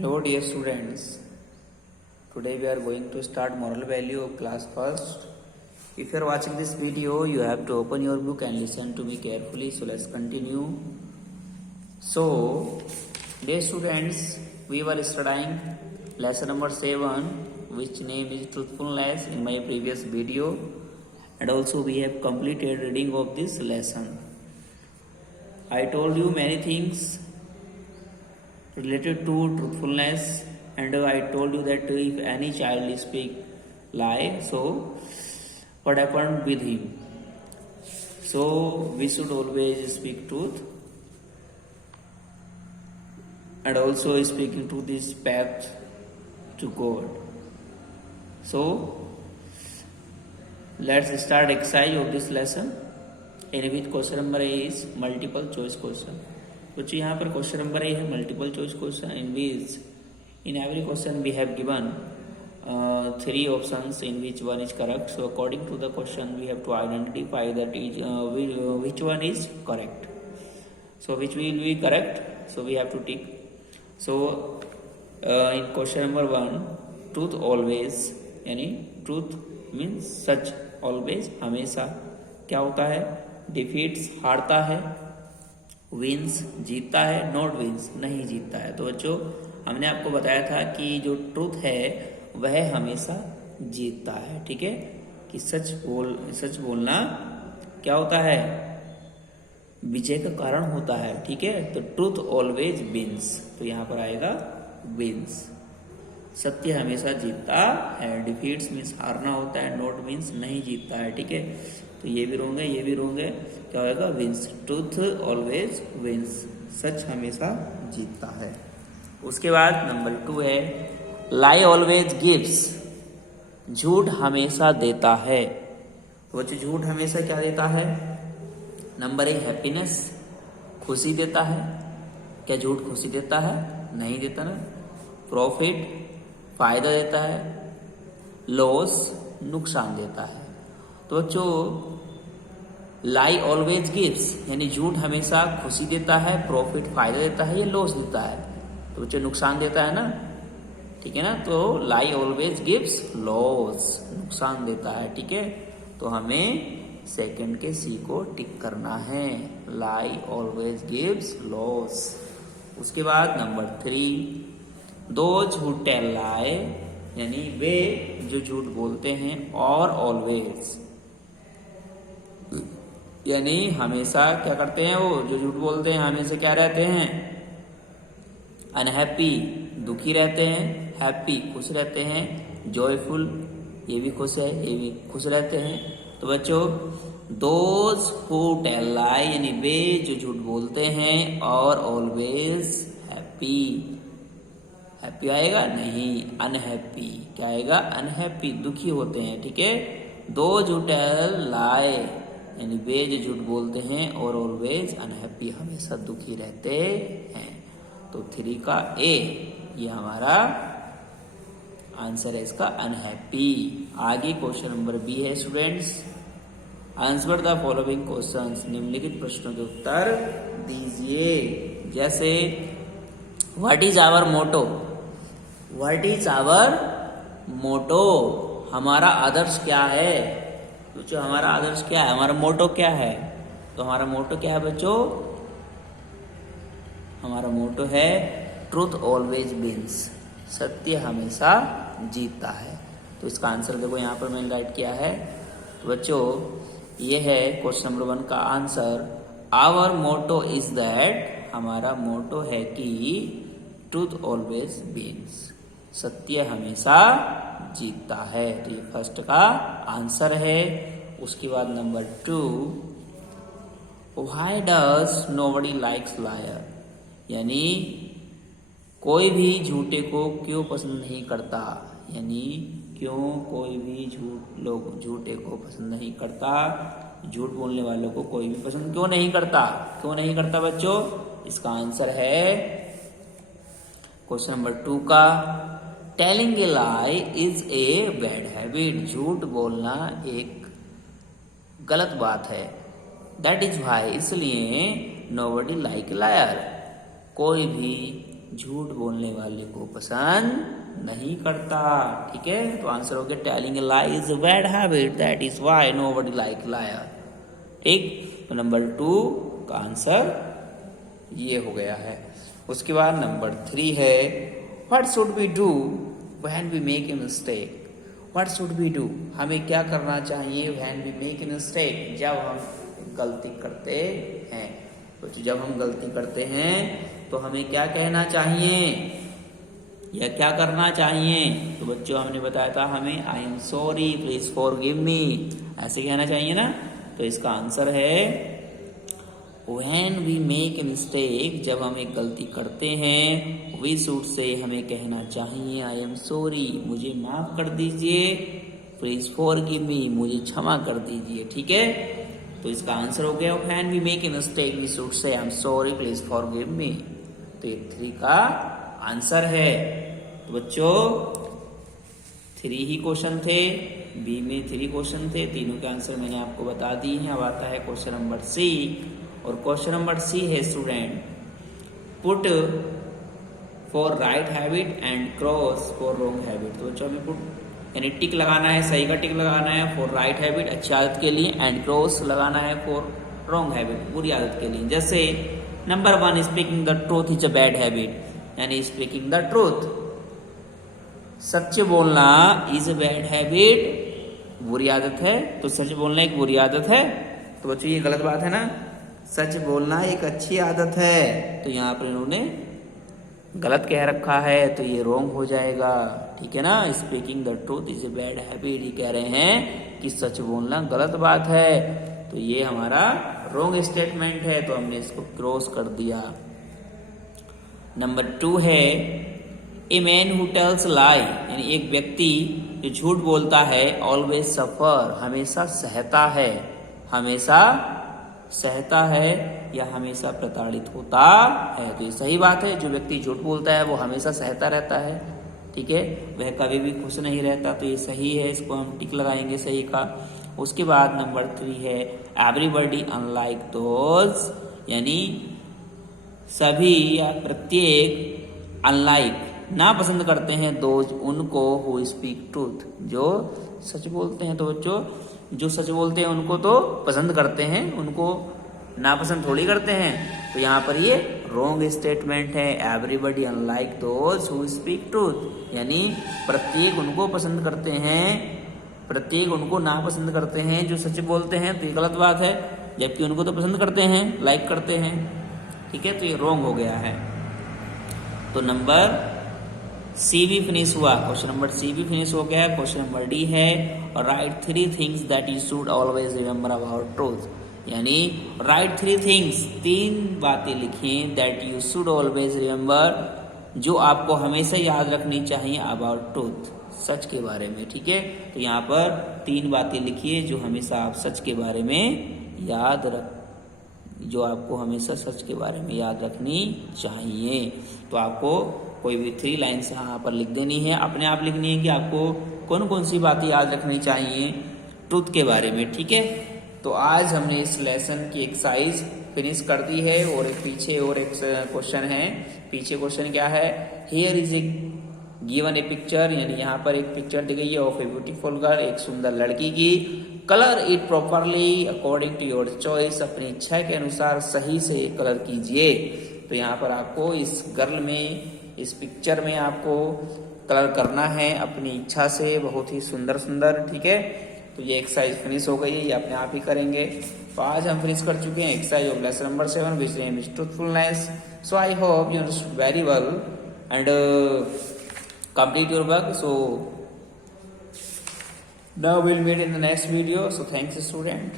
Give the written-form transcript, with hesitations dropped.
Hello dear students, today we are going to start moral value of class first. If you are watching this video, you have to open your book and listen to me carefully. So let's continue. So, dear students, we were studying lesson number 7, which name is truthfulness in my previous video, and also we have completed reading of this lesson. I told you many things related to truthfulness, and I told you that if any child speak lie, so what happened with him? So we should always speak truth, and also speaking truth is path to God. So let's start exercise of this lesson, in which question number A is multiple choice question. बच्चों यहाँ पर question number A है multiple choice question, in which in every question we have given 3 options in which one is correct. So according to the question we have to identify that is which one is correct. So which will be correct, so we have to tick. So in question number 1, truth always, यानी truth means सच, always हमेशा क्या होता है, defeats हारता है, wins जीतता है, नॉट विंस नहीं जीतता है. तो बच्चों हमने आपको बताया था कि जो ट्रूथ है वह हमेशा जीतता है. ठीक है, कि सच बोलना क्या होता है, विजय का कारण होता है. ठीक है, तो ट्रूथ ऑलवेज विंस, तो यहाँ पर आएगा विंस. सत्य हमेशा जीतता है, डिफीट्स मीन्स हारना होता है, नॉट मीन्स नहीं जीतता है. ठीक है, तो ये भी रोंग है, ये भी रोंग है. क्या होगा, विंस. ट्रूथ ऑलवेज विंस, सच हमेशा जीतता है. उसके बाद नंबर 2 है लाई ऑलवेज गिव्स, झूठ हमेशा देता है. तो बच्चों झूठ हमेशा क्या देता है, नंबर 1 हैप्पीनेस, खुशी देता है. क्या झूठ खुशी देता है, नहीं देता ना. प्रॉफिट, फायदा देता है. लॉस, नुकसान देता है. तो बच्चों लाई ऑलवेज गिव्स यानी झूठ हमेशा खुशी देता है, प्रॉफिट फायदा देता है, ये लॉस देता है. तो बच्चों नुकसान देता है ना, ठीक है ना. तो लाई ऑलवेज गिव्स लॉस, नुकसान देता है. ठीक है, तो हमें सेकंड के सी को टिक करना है, लाई ऑलवेज गिव्स लॉस. उसके बाद number 3, those who tell lie, यानी वे जो झूठ बोलते हैं, और ऑलवेज यानी हमेशा क्या करते हैं, वो जो झूठ बोलते हैं हमेशा क्या रहते हैं, अनहैप्पी दुखी रहते हैं, हैप्पी खुश रहते हैं, जॉयफुल ये भी खुश है, ये भी खुश रहते हैं. तो बच्चों दोज हु टेल लाई यानी वे जो झूठ बोलते हैं, और ऑलवेज हैप्पी, हैप्पी आएगा नहीं, अनहैप्पी. क्या आएगा, अनहैप्पी दुखी होते हैं. ठीक है, दोज हु टेल लाई यानी वे जो झूठ बोलते हैं, और ऑलवेज अनहैप्पी हमेशा दुखी रहते हैं. तो 3 का ए ये हमारा आंसर है इसका, अनहैप्पी. आगे क्वेश्चन नंबर बी है students, answer the following questions, निम्नलिखित प्रश्नों के उत्तर दीजिए. जैसे what is our motto, what is our motto, हमारा आदर्श क्या है. बच्चों हमारा आदर्श क्या है, हमारा मोटो क्या है. तो हमारा मोटो क्या है बच्चों, हमारा मोटो है ट्रूथ ऑलवेज विंस, सत्य हमेशा जीतता है. तो इसका आंसर देखो यहाँ पर मैंने राइट किया है. तो बच्चों ये है क्वेश्चन नंबर 1 का answer. Our motto is that, हमारा मोटो है कि ट्रूथ ऑलवेज विंस, सत्य हमेशा जीतता है. तो ये फर्स्ट का आंसर है. उसके बाद number 2, why does nobody likes liar, यानी कोई भी झूठे को क्यों पसंद नहीं करता, यानी क्यों कोई भी लोग झूठे को पसंद नहीं करता, झूठ बोलने वालों को कोई भी पसंद क्यों नहीं करता, क्यों नहीं करता बच्चों. इसका आंसर है क्वेश्चन नंबर 2 का, telling a lie is a bad habit, झूठ बोलना एक गलत बात है. दैट इज वाई, इसलिए नोबडी लाइक लायर, कोई भी झूठ बोलने वाले को पसंद नहीं करता। ठीक है, तो आंसर हो गया telling a lie is a bad habit, that is why nobody like liar. ठीक, तो नंबर 2 का आंसर ये हो गया है। उसके बाद नंबर 3 है what should we do when we make a mistake. What should we do, हमें क्या करना चाहिए when we make a mistake, जब हम गलती करते हैं। तो जब हम गलती करते हैं तो हमें क्या कहना चाहिए या क्या करना चाहिए। तो बच्चों हमने बताया था हमें I am sorry, please forgive me, ऐसे कहना चाहिए ना। तो इसका आंसर है when we make a mistake, जब हम एक गलती करते हैं, वी शुड से हमें कहना चाहिए आई एम सॉरी, मुझे माफ कर दीजिए, प्लीज फॉरगिव मी, मुझे क्षमा कर दीजिए। ठीक है, तो इसका आंसर हो गया when we make a mistake we should say I am sorry, please forgive me. तो ये 3 का आंसर है। तो बच्चों 3 ही क्वेश्चन थे, बी में 3 क्वेश्चन थे, तीनों के आंसर मैंने आपको बता दिए हैं। अब आता है क्वेश्चन नंबर सी, और क्वेश्चन नंबर सी है student put for right habit and cross for wrong habit. तो बच्चों हमें पुट यानी टिक लगाना है, सही का टिक लगाना है फॉर राइट हैबिट, अच्छी आदत के लिए, एंड क्रॉस लगाना है फॉर रॉन्ग हैबिट, बुरी आदत के लिए। जैसे number 1 speaking the truth is a bad habit, यानी स्पीकिंग द ट्रूथ, सच बोलना इज अ बैड हैबिट, बुरी आदत है। तो सच बोलना एक बुरी आदत है, तो बच्चों ये गलत बात है ना। सच बोलना एक अच्छी आदत है, तो यहाँ पर इन्होंने गलत कह रखा है, तो ये रॉन्ग हो जाएगा। ठीक है ना, speaking the truth is a bad habit, ये कह रहे हैं कि सच बोलना गलत बात है, तो ये हमारा रॉन्ग स्टेटमेंट है, तो हमने इसको क्रॉस कर दिया। नंबर 2 है ए मैन हु टेल्स लाई, यानी एक व्यक्ति जो झूठ बोलता है, ऑलवेज सफर, हमेशा सहता है, हमेशा सहता है या हमेशा प्रताड़ित होता है। तो ये सही बात है, जो व्यक्ति झूठ बोलता है वो हमेशा सहता रहता है। ठीक है, वह कभी भी खुश नहीं रहता, तो ये सही है, इसको हम टिक लगाएंगे सही का। उसके बाद नंबर 3 है एवरीबॉडी अनलाइक दोज, यानी सभी या प्रत्येक अनलाइक ना पसंद करते हैं दोज उनको हु स्पीक ट्रूथ, जो सच बोलते हैं। तो बच्चों जो सच बोलते हैं उनको तो पसंद करते हैं, उनको नापसंद थोड़ी करते हैं। तो यहाँ पर ये रॉन्ग स्टेटमेंट है, everybody unlike those who speak truth, यानी प्रत्येक उनको पसंद करते हैं, प्रत्येक उनको नापसंद करते हैं जो सच बोलते हैं। तो ये गलत बात है, जबकि उनको तो पसंद करते हैं, लाइक करते हैं। ठीक है, तो ये रॉन्ग हो गया है। तो नंबर सी भी फिनिश हुआ, क्वेश्चन नंबर सी भी फिनिश हो गया है। क्वेश्चन नंबर डी है right 3 things that you should always remember about truth, यानी राइट 3 थिंग्स, 3 बातें लिखिए that you should always remember, जो आपको हमेशा याद रखनी चाहिए अबाउट ट्रूथ, सच के बारे में। ठीक है, तो यहाँ पर 3 बातें लिखिए जो हमेशा आप सच के बारे में याद रख, जो आपको हमेशा सच के बारे में याद रखनी चाहिए। तो आपको कोई भी 3 लाइन्स यहाँ पर लिख देनी है, अपने आप लिखनी है कि आपको कौन कौन सी बातें याद रखनी चाहिए ट्रूथ के बारे में। ठीक है, तो आज हमने इस लेसन की एक्सरसाइज फिनिश कर दी है, और एक पीछे और एक क्वेश्चन है। पीछे क्वेश्चन क्या है, here is a given A picture, यानी यहाँ पर एक पिक्चर दी गई है ऑफ ए ब्यूटीफुल गर्ल, एक सुंदर लड़की की। Colour it properly according to your choice, अपनी इच्छा के अनुसार सही से कलर कीजिए। तो यहाँ पर आपको इस गर्ल में, इस पिक्चर में आपको कलर करना है अपनी इच्छा से, बहुत ही सुंदर सुंदर। ठीक है, तो ये एक्सरसाइज फिनिश हो गई है, ये अपने आप ही करेंगे। तो आज हम फिनिश कर चुके हैं exercise of lesson number 7 which name is truthfulness. So I hope you understood very well and complete your work. So now we'll meet in the next video. So thanks student.